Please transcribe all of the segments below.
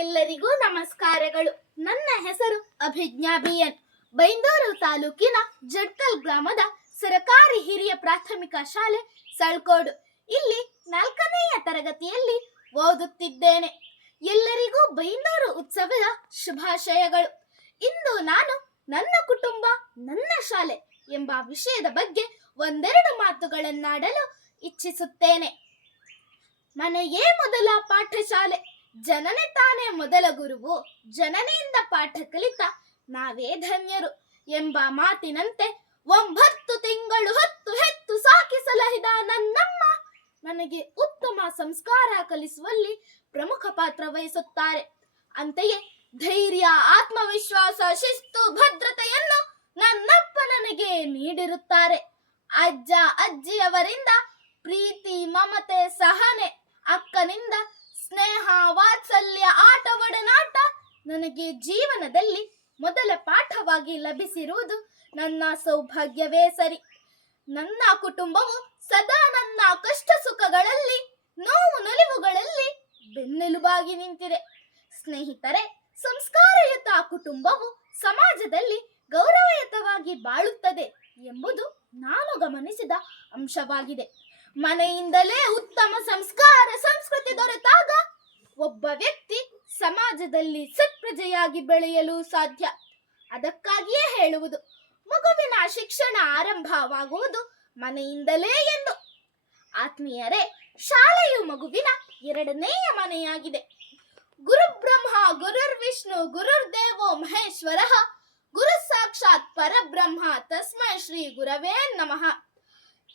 ಎಲ್ಲರಿಗೂ ನಮಸ್ಕಾರಗಳು. ನನ್ನ ಹೆಸರು ಅಭಿಜ್ಞಾ ಬಿಎನ್. ಬೈಂದೂರು ತಾಲೂಕಿನ ಜಡ್ಕಲ್ ಗ್ರಾಮದ ಸರಕಾರಿ ಹಿರಿಯ ಪ್ರಾಥಮಿಕ ಶಾಲೆ ಸಳ್ಕೋಡು. ಇಲ್ಲಿ 4ನೆಯ ತರಗತಿಯಲ್ಲಿ ಓದುತ್ತಿದ್ದೇನೆ. ಎಲ್ಲರಿಗೂ ಬೈಂದೂರು ಉತ್ಸವದ ಶುಭಾಶಯಗಳು. ಇಂದು ನಾನು ನನ್ನ ಕುಟುಂಬ ನನ್ನ ಶಾಲೆ ಎಂಬ ವಿಷಯದ ಬಗ್ಗೆ ಒಂದೆರಡು ಮಾತುಗಳನ್ನಾಡಲು ಇಚ್ಛಿಸುತ್ತೇನೆ. ಮನೆಯೇ ಮೊದಲ ಪಾಠಶಾಲೆ, ಜನನೇ ತಾನೇ ಮೊದಲ ಗುರುವು, ಜನನಿಯಿಂದ ಪಾಠ ಕಲಿತ ನಾವೇ ಧನ್ಯರು ಎಂಬ ಮಾತಿನಂತೆ 9 ತಿಂಗಳು ಹೊತ್ತು ಹೆತ್ತು ಸಾಕಿ ಸಲಹಿದ ನನ್ನಮ್ಮ ನನಗೆ ಉತ್ತಮ ಸಂಸ್ಕಾರ ಕಲಿಸುವಲ್ಲಿ ಪ್ರಮುಖ ಪಾತ್ರ ವಹಿಸುತ್ತಾರೆ. ಅಂತೆಯೇ ಧೈರ್ಯ, ಆತ್ಮವಿಶ್ವಾಸ, ಶಿಸ್ತು, ಭದ್ರತೆಯನ್ನು ನನ್ನಪ್ಪ ನನಗೆ ನೀಡಿರುತ್ತಾರೆ. ಅಜ್ಜ ಅಜ್ಜಿಯವರಿಂದ ಪ್ರೀತಿ, ಮಮತೆ, ಸಹನೆ, ಅಕ್ಕನಿಂದ ಸ್ನೇಹ, ವಾತ್ಸಲ್ಯ, ಆಟ ಒಡನಾಟ ನನಗೆ ಜೀವನದಲ್ಲಿ ಮೊದಲ ಪಾಠವಾಗಿ ಲಭಿಸಿರುವುದು ನನ್ನ ಸೌಭಾಗ್ಯವೇ ಸರಿ. ನನ್ನ ಕುಟುಂಬವು ಸದಾ ನನ್ನ ಕಷ್ಟ ಸುಖಗಳಲ್ಲಿ, ನೋವು ನಲಿವುಗಳಲ್ಲಿ ಬೆನ್ನೆಲುಬಾಗಿ ನಿಂತಿದೆ. ಸ್ನೇಹಿತರೆ, ಸಂಸ್ಕಾರಯುತ ಕುಟುಂಬವು ಸಮಾಜದಲ್ಲಿ ಗೌರವಯುತವಾಗಿ ಬಾಳುತ್ತದೆ ಎಂಬುದು ನಾನು ಗಮನಿಸಿದ ಅಂಶವಾಗಿದೆ. ಮನೆಯಿಂದಲೇ ಉತ್ತಮ ಸಂಸ್ಕಾರ ಸಂಸ್ಕೃತಿ ದೊರೆತಾಗ ಒಬ್ಬ ವ್ಯಕ್ತಿ ಸಮಾಜದಲ್ಲಿ ಸತ್ಪ್ರಜೆಯಾಗಿ ಬೆಳೆಯಲು ಸಾಧ್ಯ. ಅದಕ್ಕಾಗಿಯೇ ಹೇಳುವುದು, ಮಗುವಿನ ಶಿಕ್ಷಣ ಆರಂಭವಾಗುವುದು ಮನೆಯಿಂದಲೇ ಎಂದು. ಆತ್ಮೀಯರೇ, ಶಾಲೆಯು ಮಗುವಿನ 2ನೇಯ ಮನೆಯಾಗಿದೆ. ಗುರುಬ್ರಹ್ಮ ಗುರುರ್ವಿಷ್ಣು ಗುರುರ್ದೇವೋ ಮಹೇಶ್ವರಃ, ಗುರು ಸಾಕ್ಷಾತ್ ಪರಬ್ರಹ್ಮ ತಸ್ಮೈ ಶ್ರೀ ಗುರವೇ ನಮಃ.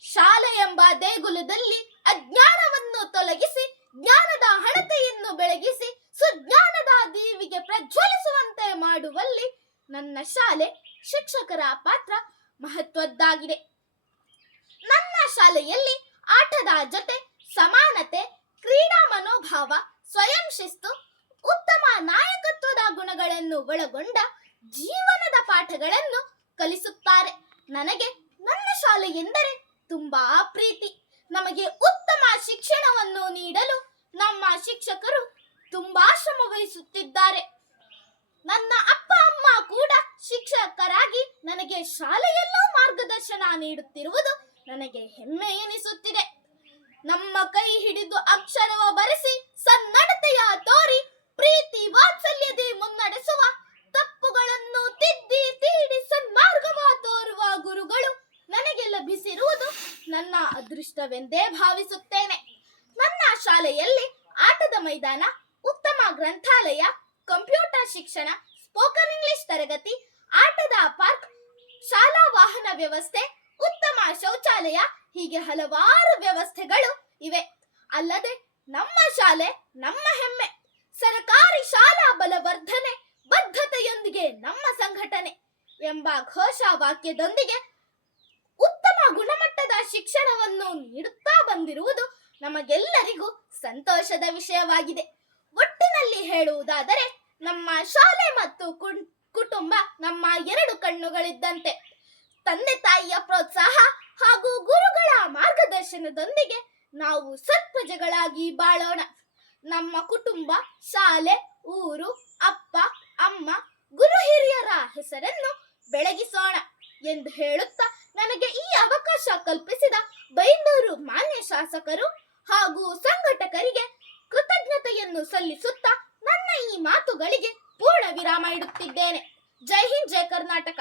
ಶಾಲೆ ಎಂಬ ದೇಗುಲದಲ್ಲಿ ಅಜ್ಞಾನವನ್ನು ತೊಲಗಿಸಿ ಜ್ಞಾನದ ಹಣತೆಯನ್ನು ಬೆಳಗಿಸಿ ಸುಜ್ಞಾನದ ದೀವಿಗೆ ಪ್ರಜ್ವಲಿಸುವಂತೆ ಮಾಡುವಲ್ಲಿ ನನ್ನ ಶಾಲೆ ಶಿಕ್ಷಕರ ಪಾತ್ರ ಮಹತ್ವದ್ದಾಗಿದೆ. ನನ್ನ ಶಾಲೆಯಲ್ಲಿ ಆಟದ ಜೊತೆ ಸಮಾನತೆ, ಕ್ರೀಡಾ ಮನೋಭಾವ, ಸ್ವಯಂ ಶಿಸ್ತು, ಉತ್ತಮ ನಾಯಕತ್ವದ ಗುಣಗಳನ್ನು ಒಳಗೊಂಡ ಜೀವನದ ಪಾಠಗಳನ್ನು ಕಲಿಸುತ್ತಾರೆ. ನನಗೆ ನನ್ನ ಶಾಲೆ ಎಂದರೆ ತುಂಬಾ ಪ್ರೀತಿ. ನಮಗೆ ಉತ್ತಮ ಶಿಕ್ಷಣವನ್ನು ನೀಡಲು ನಮ್ಮ ಶಿಕ್ಷಕರು ತುಂಬಾ ಶ್ರಮ ವಹಿಸುತ್ತಿದ್ದಾರೆ. ನನ್ನ ಅಪ್ಪ ಅಮ್ಮ ಕೂಡ ಶಿಕ್ಷಕರಾಗಿ ನನಗೆ ಶಾಲೆಯಲ್ಲೂ ಮಾರ್ಗದರ್ಶನ ನೀಡುತ್ತಿರುವುದು ನನಗೆ ಹೆಮ್ಮೆ ಎನಿಸುತ್ತಿದೆ. ನಮ್ಮ ಕೈ ಹಿಡಿದು ಅಕ್ಷರವ ಬರೆಸಿ ಸನ್ನಡತೆಯ ತೋರಿ ಪ್ರೀತಿ ವಾತ್ಸಲ್ಯದಿ ಮುನ್ನಡೆಸುವ, ತಪ್ಪುಗಳನ್ನು ತಿದ್ದಿ ತೀಡಿ ಸನ್ಮಾರ್ಗವ ತೋರುವ ಗುರುಗಳು ನನಗೆ ಲಭಿಸಿರುವುದು ನನ್ನ ಅದೃಷ್ಟವೆಂದೇ ಭಾವಿಸುತ್ತೇನೆ. ನನ್ನ ಶಾಲೆಯಲ್ಲಿ ಆಟದ ಮೈದಾನ, ಉತ್ತಮ ಗ್ರಂಥಾಲಯ, ಕಂಪ್ಯೂಟರ್ ಶಿಕ್ಷಣ, ಸ್ಪೋಕನ್ ಇಂಗ್ಲಿಷ್ ತರಗತಿ, ಆಟದ ಪಾರ್ಕ್, ಶಾಲಾ ವಾಹನ ವ್ಯವಸ್ಥೆ, ಉತ್ತಮ ಶೌಚಾಲಯ, ಹೀಗೆ ಹಲವಾರು ವ್ಯವಸ್ಥೆಗಳು ಇವೆ. ಅಲ್ಲದೆ ನಮ್ಮ ಶಾಲೆ ನಮ್ಮ ಹೆಮ್ಮೆ. ಸರ್ಕಾರಿ ಶಾಲಾ ಬಲವರ್ಧನೆ, ಬದ್ಧತೆಯೊಂದಿಗೆ ನಮ್ಮ ಸಂಘಟನೆ ಎಂಬ ಘೋಷವಾಕ್ಯದೊಂದಿಗೆ ಉತ್ತಮ ಗುಣಮಟ್ಟದ ಶಿಕ್ಷಣವನ್ನು ನೀಡುತ್ತಾ ಬಂದಿರುವುದು ನಮಗೆಲ್ಲರಿಗೂ ಸಂತೋಷದ ವಿಷಯವಾಗಿದೆ. ಒಟ್ಟಿನಲ್ಲಿ ಹೇಳುವುದಾದರೆ, ನಮ್ಮ ಶಾಲೆ ಮತ್ತು ಕುಟುಂಬ ನಮ್ಮ 2 ಕಣ್ಣುಗಳಿದ್ದಂತೆ. ತಂದೆ ತಾಯಿಯ ಪ್ರೋತ್ಸಾಹ ಹಾಗೂ ಗುರುಗಳ ಮಾರ್ಗದರ್ಶನದೊಂದಿಗೆ ನಾವು ಸತ್ಪ್ರಜೆಗಳಾಗಿ ಬಾಳೋಣ. ನಮ್ಮ ಕುಟುಂಬ, ಶಾಲೆ, ಊರು, ಅಪ್ಪ ಅಮ್ಮ, ಗುರು ಹಿರಿಯರ ಹೆಸರನ್ನು ಬೆಳಗಿಸೋಣ ಎಂದು ಹೇಳುತ್ತಾ ನನಗೆ ಈ ಅವಕಾಶ ಕಲ್ಪಿಸಿದ ಬೈಂದೂರು ಮಾನ್ಯ ಶಾಸಕರು ಹಾಗೂ ಸಂಘಟಕರಿಗೆ ಕೃತಜ್ಞತೆಯನ್ನು ಸಲ್ಲಿಸುತ್ತಾ ನನ್ನ ಈ ಮಾತುಗಳಿಗೆ ಪೂರ್ಣ ವಿರಾಮ ಇಡುತ್ತಿದ್ದೇನೆ. ಜೈ ಹಿಂದ್, ಜೈ ಕರ್ನಾಟಕ.